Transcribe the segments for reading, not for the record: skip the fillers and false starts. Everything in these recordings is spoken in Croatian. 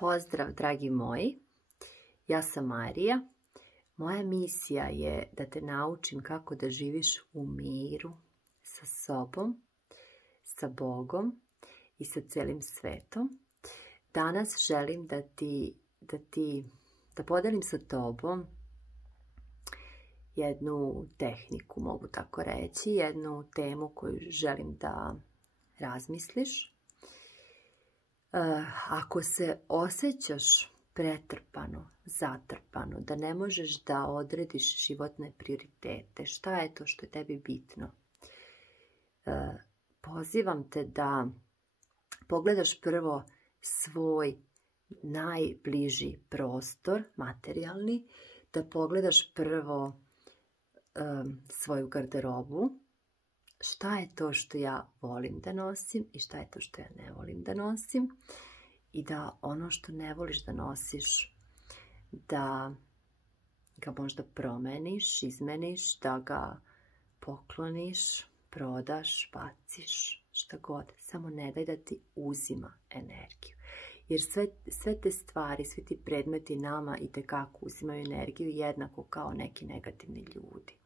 Pozdrav, dragi moji. Ja sam Marija. Moja misija je da te naučim kako da živiš u miru sa sobom, sa Bogom i sa celim svetom. Danas želim da podelim sa tobom jednu tehniku, mogu tako reći, jednu temu koju želim da razmisliš. Ako se osjećaš pretrpano, zatrpano, da ne možeš da odrediš životne prioritete, šta je to što je tebi bitno? Pozivam te da pogledaš prvo svoj najbliži prostor, materijalni, da pogledaš prvo svoju garderobu, šta je to što ja volim da nosim i šta je to što ja ne volim da nosim i da ono što ne voliš da nosiš, da ga možda promeniš, izmeniš, da ga pokloniš, prodaš, baciš, šta god. Samo ne daj da ti uzima energiju. Jer sve te stvari, svi ti predmeti nama itekako uzimaju energiju jednako kao neki negativni ljudi.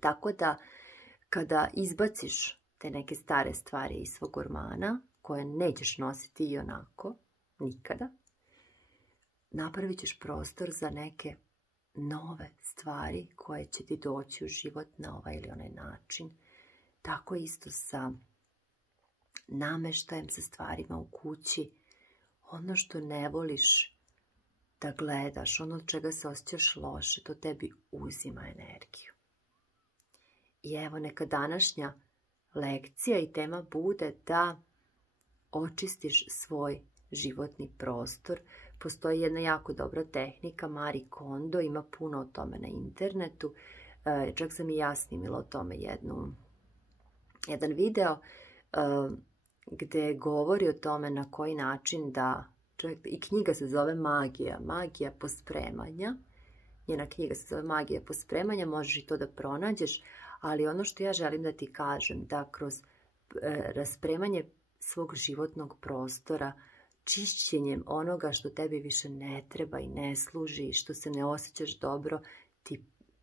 Tako da kada izbaciš te neke stare stvari iz svog ormana, koje nećeš nositi i onako, nikada, napravit ćeš prostor za neke nove stvari koje će ti doći u život na ovaj ili onaj način. Tako isto sa nameštajem, sa stvarima u kući. Ono što ne voliš da gledaš, ono od čega se osjećaš loše, to tebi uzima energiju. I evo, neka današnja lekcija i tema bude da očistiš svoj životni prostor. Postoji jedna jako dobra tehnika, Marie Kondo, ima puno o tome na internetu. Čak sam i ja snimila o tome jedan video gdje govori o tome na koji način da, i knjiga se zove Magija pospremanja. Njena knjiga se zove Magija pospremanja, možeš i to da pronađeš. Ali ono što ja želim da ti kažem, da kroz raspremanje svog životnog prostora, čišćenjem onoga što tebi više ne treba i ne služi, što se ne osjećaš dobro,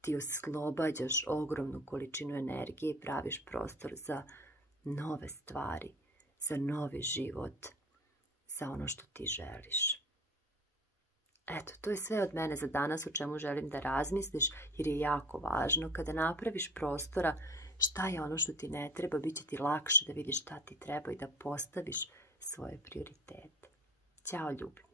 ti oslobađaš ogromnu količinu energije i praviš prostor za nove stvari, za novi život, za ono što ti želiš. Eto, to je sve od mene za danas o čemu želim da razmisliš, jer je jako važno. Kada napraviš prostora šta je ono što ti ne treba, bit će ti lakše da vidiš šta ti treba i da postaviš svoje prioritete. Ćao, ljubim.